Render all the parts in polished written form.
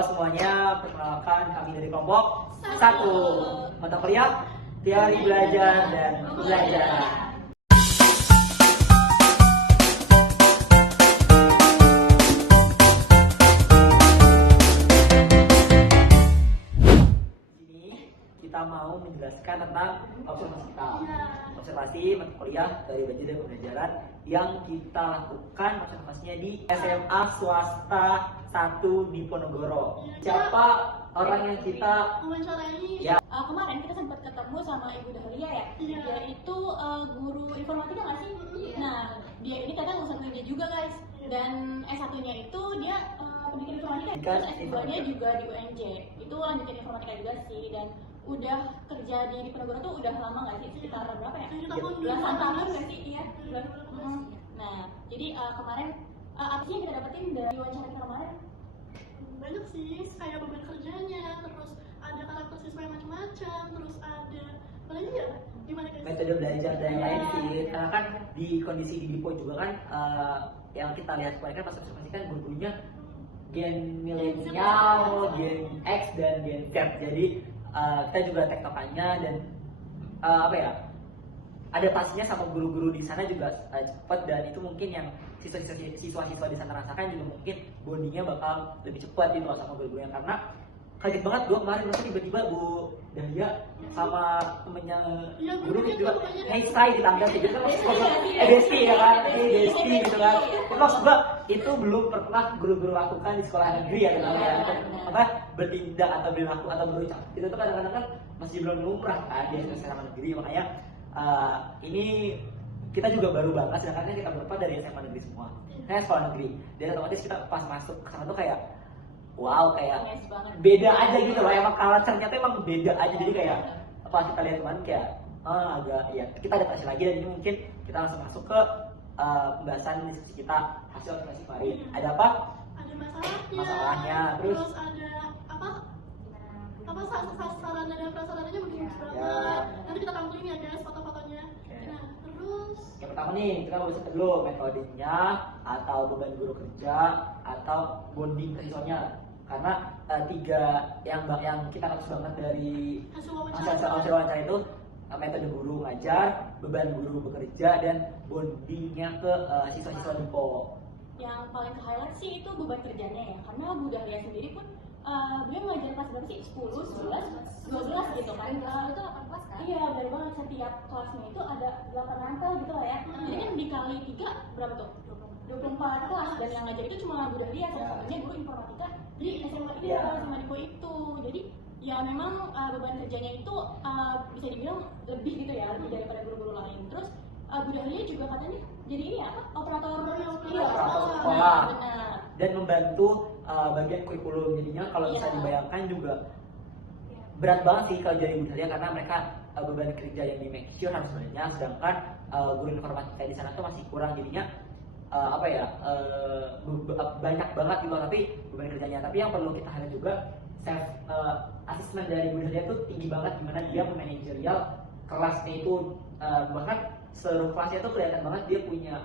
Halo semuanya, perkenalkan kami dari kelompok 1 mata kuliah Teori Belajar dan Pembelajaran. Kita mau menjelaskan tentang observasi kita. Observasi mata kuliah dari belajar dan pembelajaran yang kita lakukan observasinya di SMA swasta 1 di Ponorogo. Siapa orang yang kita wawancarai? Ya. Kemarin kita sempat ketemu sama Ibu Dahlia ya. Dia itu guru informatika nggak sih? Nah, dia ini kadang lulusan UNJ juga guys. Dan S1-nya itu dia pendidikan informatika, terus S2-nya juga di UNJ. Itu lanjutin informatika juga sih. Dan udah kerja di Ponorogo tuh udah lama nggak sih? Sekitar berapa ya? Belasan tahun nggak sih? Iya. Nah, jadi kemarin apa sih yang kita dapetin dari wawancara kemarin? Banyak sih, kayak beban kerjanya, terus ada karakter siswa yang macam-macam, terus ada apa lagi ya? Gimana guys? Metode belajar dan lain sih. Karena kan di kondisi di Dipo juga kan yang kita lihat kemarin kan pas observasi kan guru-gurunya gen milenial, gen X dan gen Z. Jadi kita juga tektokannya dan apa ya? Adaptasinya sama guru-guru di sana juga cepat, dan itu mungkin yang siswa-siswa di sana rasakan juga mungkin bondingnya bakal lebih cepat gitu sama guru-gurunya. Karena kaget banget gue kemarin tiba-tiba Bu Dahlia sama temennya guru juga say di tangga gitu kan, Besti ya kan, Besti gitu kan. Itu maksud gue itu belum pernah guru-guru lakukan di sekolah negeri ya kan, apa bertindak atau berlaku atau berucap itu tuh kadang-kadang kan masih belum lumrah kan di sekolah negeri. Makanya ini kita juga baru banget, sedangkan kita berapa dari SMA negeri semua, kayak sekolah negeri, dan otomatis kita pas masuk ke sana tuh kayak wow, kayak beda aja gitu loh. Emang culture-nya tuh emang beda aja, jadi kayak pas kita lihat teman kayak agak ya kita adaptasi lagi, dan ini mungkin kita langsung masuk ke pembahasan diskusi kita hasil observasi kemarin. Ada apa? Ada masalahnya. Terus ada apa sarana dan prasarananya bagus banget. Ya. Nanti kita tampilin ya guys foto-fotonya. Nah, terus yang pertama nih kita mau bahas dulu metodenya atau beban guru kerja atau bonding ke siswanya. Karena tiga yang kita harus banget dari hasil wawancara itu metode guru ngajar, beban guru bekerja, dan bondingnya ke siswa-siswa Dipo. Yang paling ke highlight sih itu beban kerjanya ya, karena Bu Dahlia sendiri pun dia ngajar kelas berapa sih? 10, 11, 12 gitu kan. Itu 8 kelas kan? Iya, dari banget setiap kelasnya itu ada 8 rantel gitu lah ya. Jadi kan dikali 3 berapa tuh? 24 kelas, dan yang ngajar itu cuma Bu Dahlia, satunya guru informatika di SMA itu sama Dipo itu. Jadi ya memang beban kerjanya itu bisa dibilang lebih gitu ya, lebih daripada guru-guru lain. Terus Bu Dahlia juga katanya jadi ini apa? Operator sekolah. Dan membantu bagian kurikulum. Jadinya kalau bisa dibayangkan juga berat banget sih kalau jadi Bu Dahlia, karena mereka beban kerja yang di make sure harus banyak, sedangkan guru informatika di sana tuh masih kurang. Jadinya banyak banget juga tapi beban kerjanya. Tapi yang perlu kita highlight juga self assessment dari Bu Dahlia tuh tinggi banget, gimana dia manajerial kelasnya itu, bahkan seluruh kelasnya tuh kelihatan banget dia punya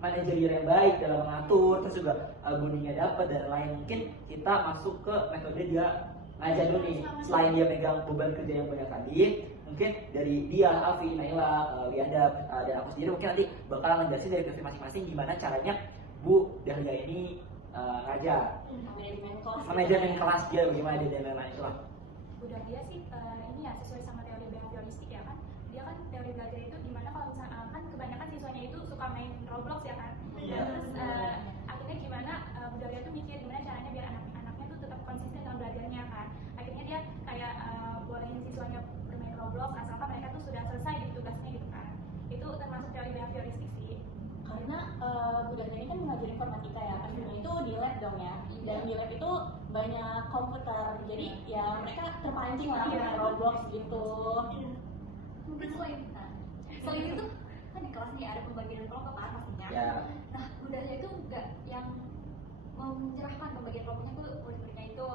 manajerial yang baik dalam mengatur, terus juga bondingnya dapat dan lain. Mungkin kita masuk ke metode dia ngajar dulu nih. Selain dia pegang beban kerja yang banyak tadi, mungkin dari dia, Alfi, Naila, Wianda, dan aku sendiri mungkin nanti bakal ngejelasin dari versi masing-masing gimana caranya Bu Dahlia ini ngajar, manajemen kelas dia, bagaimana dia dan lain-lain. Itulah Bu Dahlia sih ini ya sesuai sama teori behavioristik ya kan. Dia kan teori belajar itu dimana kalau misalnya kan kebanyakan siswanya itu suka main Roblox ya kan. Terus akhirnya gimana Bu Dahlia tuh mikir gimana caranya biar anak-anaknya tuh tetap konsisten dalam belajarnya kan. Akhirnya dia kayak bolehin siswanya bermain Roblox asalkan mereka tuh sudah selesai di tugasnya gitu kan. Itu termasuk teori behavioristik sih. Karena Bu Dahlia ini kan mengajar informatika ya, pastinya itu di lab dong ya. Dan di lab itu banyak komputer, jadi ya mereka terpancing lah main Roblox gitu. Mungkin selain itu kan di kelas nih ada pembagian kelompok kan pastinya. Nah, Bu Dahlia itu enggak yang mencerahkan pembagian kelompoknya tuh murid-muridnya itu.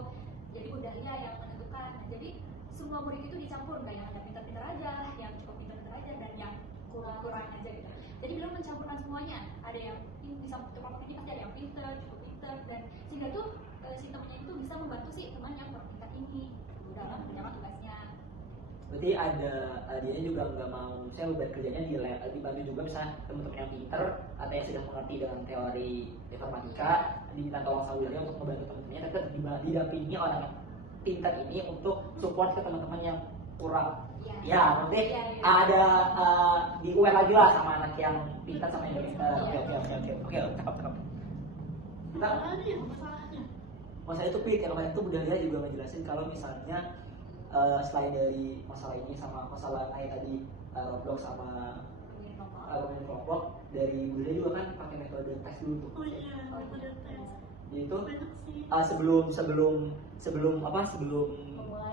Jadi Bu Dahlia yang menentukan. Jadi semua murid itu dicampur, nggak yang ada pintar-pintar aja, yang cukup pintar-pintar aja, dan yang kurang aja gitu. Jadi beliau mencampurkan semuanya. Ada yang di satu kelompok ini pasti ada yang pintar, cukup pintar, dan sehingga tuh si temennya itu bisa membantu si teman yang bertingkat ini dalam mengerjakan tugasnya. Berarti ada dia juga nggak mau, saya beban kerjanya dibantu juga misalnya teman-teman yang pinter atau yang sudah mengerti dengan teori informatika diminta tolong sama Budalia untuk membantu teman-temannya, tetap didampingi orang yang pinter ini untuk support ke teman-teman yang kurang. Ya, nanti ada di aware lagi lah sama anak yang pintar sama yang pintar. Oke, cakep. Kita Apa ya masalahnya? masalah itu Pik, yang kemarin itu Budalia juga menjelasin kalau misalnya selain dari masalah ini sama masalah kayak tadi Roblox sama argumen kelompok, dari Budalia juga kan pakai metode tes dulu tuh. Oh iya, metode tes. Jadi itu Banyak sih. sebelum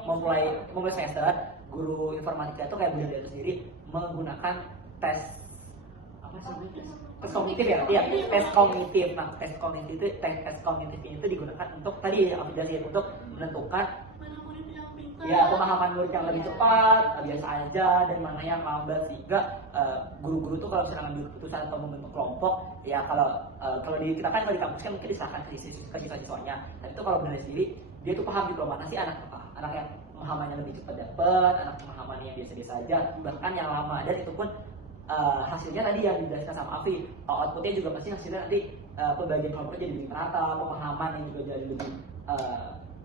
memulai semester, guru informatika itu kayak Budalia itu sendiri menggunakan tes apa sih? Tes kognitif ya, iya, tes kognitif. Nah, tes kognitif ini itu digunakan untuk tadi aku jelasin untuk menentukan Mana murid yang pintar? ya pemahaman murid yang lebih cepat, biasa aja, dan mana yang lambat, sehingga guru-guru tuh kalau misalnya ngambil keputusan atau membentuk kelompok, ya kalau di kita kan kalau di kampus kan mungkin diserahkan ke siswa-siswanya, tapi itu kalau benar sendiri dia tuh paham gitu mana sih anak yang pemahamannya lebih cepat dapat, anak pemahamannya yang biasa-biasa aja, bahkan yang lama, dan itu pun hasilnya tadi yang dijelaskan sama Afi, outputnya juga pasti hasilnya nanti pembagian kelompoknya jadi lebih merata, pemahaman yang juga jadi lebih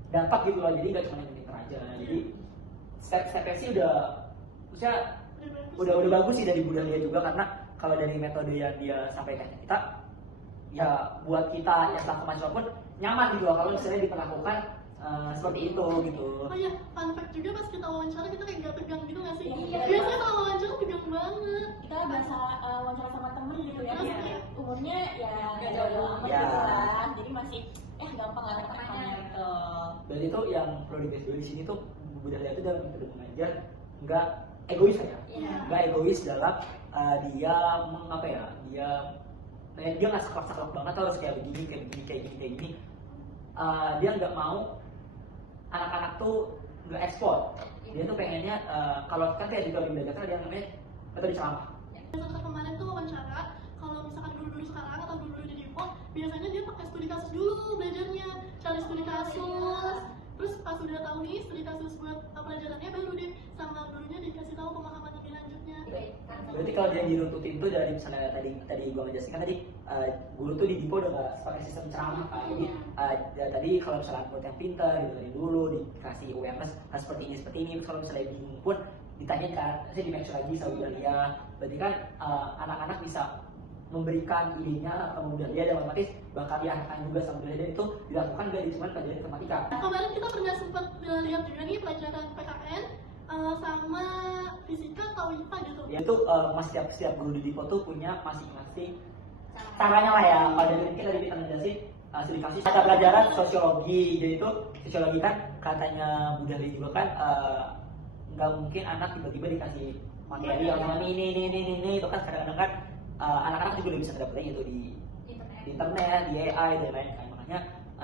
dapat gitu loh, jadi nggak cuma yang pintar aja. Jadi step-stepnya sih maksudnya udah bagus sih dari Budalia juga, karena kalau dari metode yang dia sampaikan ke kita, ya buat kita yang selaku mahasiswa pun nyaman gitu loh kalau misalnya diperlakukan seperti itu gitu. Oh iya, fun fact juga pas kita wawancara kita kayak gak tegang gitu gak sih? Iya. Biasanya kalau wawancara tegang banget. Kita bahasa wawancara sama temen gitu ya, Iya. kayak umurnya ya Nggak jauh jauh amat ya. gitu lah, jadi masih gampang lah tekannya gitu. Dan itu yang perlu digarisbawahi di sini tuh, Budalia itu dalam metode mengajar nggak egois ya, Iya. nggak egois dalam dia dia nggak saklek banget harus kayak begini. Dia nggak mau anak-anak tuh nggak ekspor. Dia tuh pengennya kalau kan kayak di teori belajar kan dia namanya metode ceramah. Semester kemarin tuh wawancara, kalau misalkan guru-guru sekarang atau guru-guru di Dipo, biasanya dia pakai studi kasus dulu belajarnya, cari studi kasus. Terus pas udah tahu nih studi kasus buat pelajarannya, baru deh sama gurunya dikasih tahu pemahaman lebih lanjutnya. Berarti kalau dia diruntutin tuh dari misalnya tadi gua menjelaskan tadi guru tuh di Dipo udah nggak pakai sistem ceramah kan. Jadi tadi kalau misalnya murid yang pintar dari dulu dikasih awareness seperti ini. Kalau misalnya bingung pun ditanyakan, saya di mention lagi sama Budalia. Berarti kan anak-anak bisa memberikan idenya atau Budalia, dan otomatis bakal diarahkan juga sama Budalia, dan itu dilakukan dari cuma pelajaran informatika. Kemarin kita pernah sempat lihat juga nih pelajaran PKN sama fisika atau IPA gitu. Ya itu setiap guru di Dipo tuh punya masing-masing caranya lah ya. Kalau dari kita tadi kita ngejelasin studi kasus mata pelajaran sosiologi, jadi itu sosiologi kan katanya Budalia juga kan nggak mungkin anak tiba-tiba dikasih materi yang ini itu kan kadang-kadang kan anak-anak juga udah bisa dapetnya gitu di internet, di AI dan lain kan. Makanya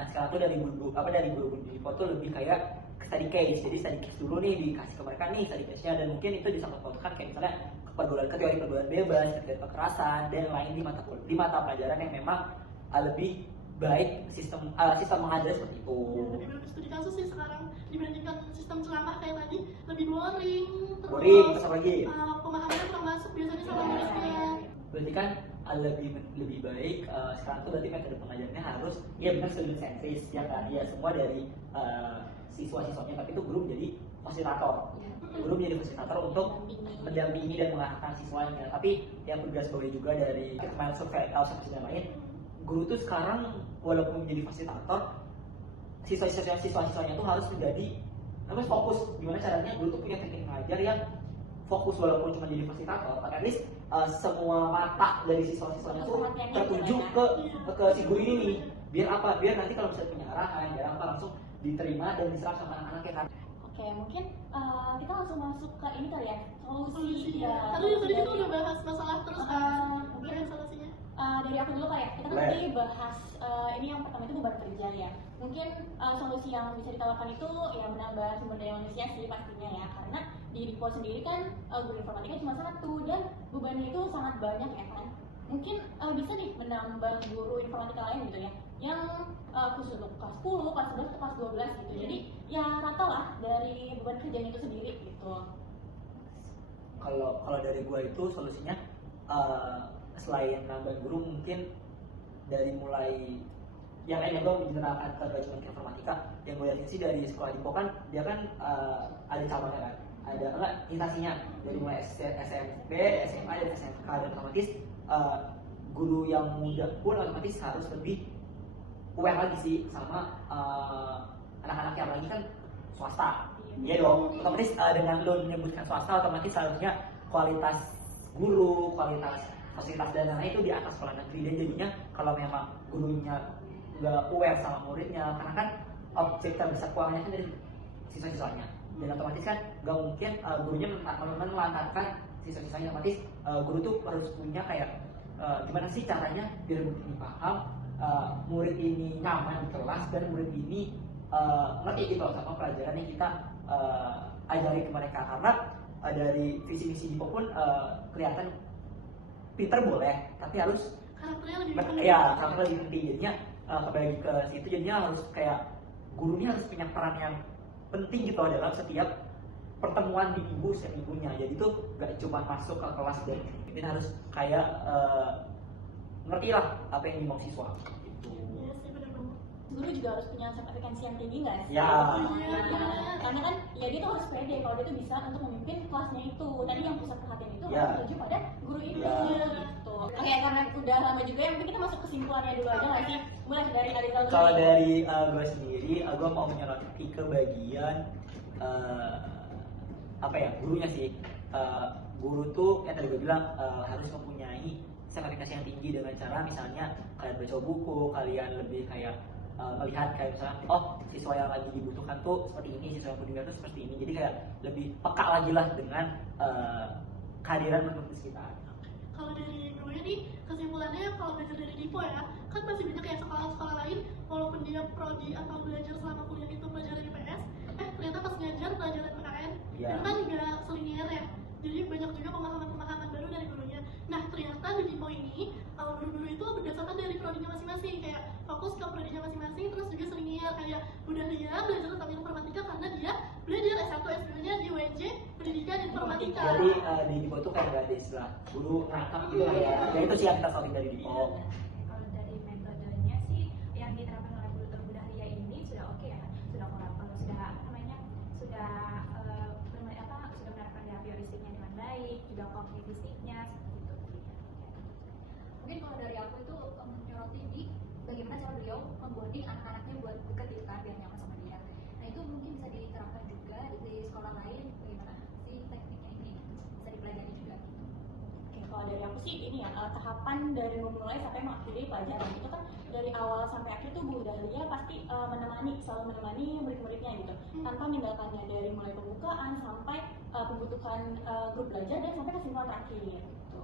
sekarang tuh dari guru-guru di Dipo tuh lebih kayak study case. Jadi study case dulu nih dikasih ke mereka nih study case-nya, dan mungkin itu disangkut pautkan kayak misalnya ke teori pergaulan bebas, teori kekerasan, dan lain di mata pelajaran yang memang lebih baik sistem mengajar seperti itu. Ya, lebih bagus studi kasus sih sekarang dibandingkan sistem ceramah kayak tadi, lebih boring. Boring, terus apa lagi? Pemahamannya kurang masuk biasanya sama muridnya. Berarti kan lebih baik sekarang tuh berarti metode pengajarnya harus ya benar student centris ya kan, ya semua dari siswa-siswanya, tapi itu guru jadi fasilitator. Guru menjadi fasilitator untuk mendampingi dan mengarahkan siswanya. Tapi yang bergaris bawahi juga dari kemarin survei dan lain, guru tuh sekarang walaupun menjadi fasilitator, siswa-siswanya tuh harus menjadi fokus. Gimana caranya guru tuh punya teknik mengajar yang fokus, walaupun cuma jadi fasilitator, at least semua mata dari siswa-siswanya tuh tertuju ke si guru ini nih. Biar apa? Biar nanti kalau misalnya punya arahan, biar apa langsung diterima dan diserap sama anak-anaknya kan. Oke, mungkin kita langsung masuk ke ini kali ya, solusi. Tadi kita udah bahas masalah terus kan, mungkin solusinya. Dari aku dulu kali ya, kita kan Boleh. tadi bahas ini yang pertama itu beban kerja ya. Mungkin solusi yang bisa ditawarkan itu ya menambah sumber daya manusia sih pastinya ya, karena di Dipo sendiri kan guru informatika cuma satu dan bebannya itu sangat banyak ya kan. Mungkin bisa nih menambah guru informatika lain gitu ya, yang khusus untuk kelas 10, kelas 11, kelas 12 gitu. Jadi ya rata lah dari beban kerjaan itu sendiri gitu. Kalau dari gua itu solusinya selain nambah guru mungkin dari mulai yang lainnya gue menerapkan ke cuma informatika. Yang gue lihat sih dari sekolah Dipo kan dia kan ada cabangnya kan, ada enggak instansinya dari mulai SMP, SMA dan SMK, dan otomatis guru yang muda pun otomatis harus lebih aware lagi sih sama anak-anak yang lagi kan swasta. Iya dong, otomatis dengan lo menyebutkan swasta otomatis seharusnya kualitas guru, kualitas fasilitas dan lain-lain itu di atas sekolah negeri, dan jadinya kalau memang gurunya nggak aware sama muridnya, karena kan objek terbesar keuangannya kan dari siswa-siswanya, dan otomatis kan nggak mungkin gurunya menelantarkan siswa-siswanya. Otomatis guru tuh harus punya kayak gimana sih caranya biar murid ini paham, murid ini nyaman di kelas, dan murid ini ngerti gitu sama pelajaran yang kita ajari ke mereka. Karena dari visi misi Dipo pun kelihatan pinter boleh, tapi harus karakternya lebih penting. ya karakter lebih penting. Jadinya kembali ke situ, jadinya harus kayak gurunya harus punya peran yang penting gitu dalam setiap pertemuan di minggu setiap minggunya. Jadi tuh gak cuma masuk ke kelas dan mungkin harus kayak ngerti lah apa yang dimau siswa gitu. Iya sih, bener-bener. Guru juga harus punya kompetensi yang tinggi nggak sih? Ya. Karena kan ya dia tuh harus pede kalau dia tuh bisa untuk memimpin kelasnya itu. Tadi yang pusat perhatian itu Ya. harus tuju pada guru itu Ya. gitu. Oke, karena udah lama juga ya, mungkin kita masuk kesimpulannya dulu aja nggak sih? Mulai dari Adita dulu. Kalau dari gue sendiri, gue mau menyoroti ke bagian apa ya, gurunya sih. Guru tuh yang tadi gue bilang harus mempunyai sertifikasi yang tinggi dengan cara misalnya kalian baca buku, kalian lebih kayak melihat kayak misalnya oh siswa yang lagi dibutuhkan tuh seperti ini, siswa yang dibutuhkan tuh seperti ini. Jadi kayak lebih peka lagi lah dengan kehadiran menurut sekitar. Kalau dari gue nih, kesimpulannya kalau belajar dari Dipo ya, kan masih banyak ya sekolah-sekolah lain, walaupun dia prodi atau belajar selama kuliah itu pelajaran IPS, ternyata pas ngajar pelajaran PKN, Iya. itu kan nggak selinier ya. Jadi banyak juga pemahaman-pemahaman baru dari gurunya. Nah ternyata di Dipo ini, guru-guru itu berdasarkan dari prodinya masing-masing, kayak fokus ke prodinya masing-masing, terus juga selinier kayak Budaya belajar tentang informatika karena dia belajar S1, S2-nya di UNJ Pendidikan Informatika. Jadi di Dipo itu kayak gak ada istilah guru nangkap gitu lah ya. Ya itu sih yang kita sorry dari Dipo. Kalau dari metodenya sih yang diterapkan oleh guru budaya ini sudah oke ya, sudah sudah apa namanya, sudah sudah menerapkan behavioristiknya dengan baik, juga kognitistiknya seperti itu. Mungkin kalau dari aku itu menyoroti di bagaimana cara beliau membonding anak-anaknya buat dekat gitu kan, biar nyaman sama dia. Nah itu mungkin bisa diterapkan juga di sekolah lain, bagaimana sih tekniknya ini bisa dipelajari juga gitu. Oke, kalau dari aku sih ini ya, tahapan dari memulai sampai mengakhiri pelajaran itu kan dari awal sampai akhir tuh Bu Dahlia pasti selalu menemani murid-muridnya gitu, tanpa meninggalkannya dari mulai pembukaan sampai pembentukan grup belajar dan sampai kesimpulan terakhir gitu.